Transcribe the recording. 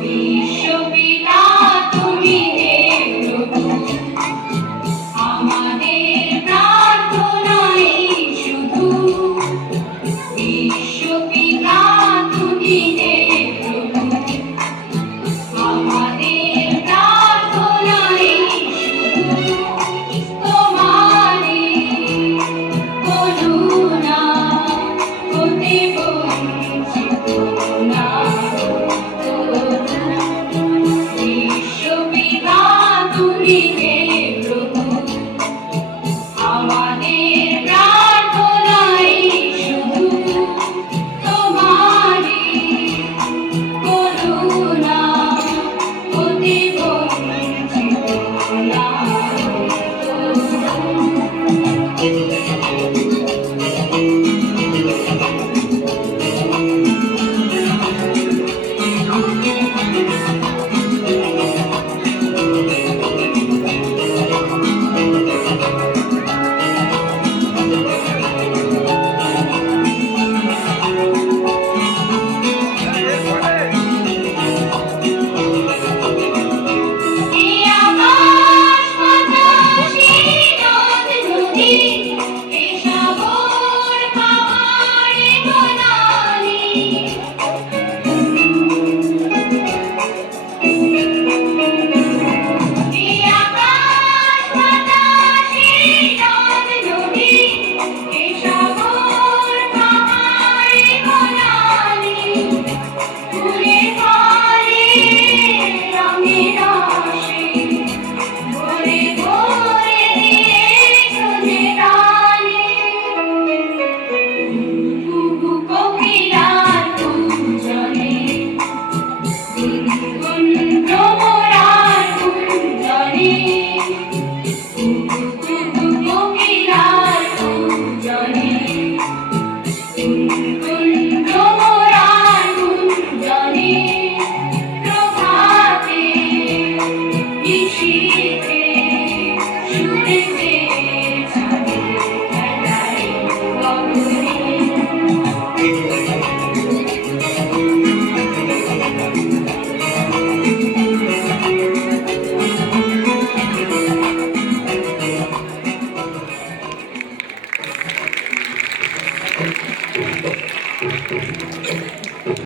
বিশ্বপিতা তুমি হে প্রভু, আমাদের প্রার্থনা এই শুধু। বিশ্বপিতা তুমি হে প্রভু, আমাদের প্রার্থনা এই শুধু। তোমারই করুণা হতে বঞ্চিত না হতো। বিশ্বপিতা তুমি হে প্রভু, আমাদের প্রার্থনা এই শুধু। তোমারই করুণা হতে বঞ্চিত না কোকিলার কুঞ্জনে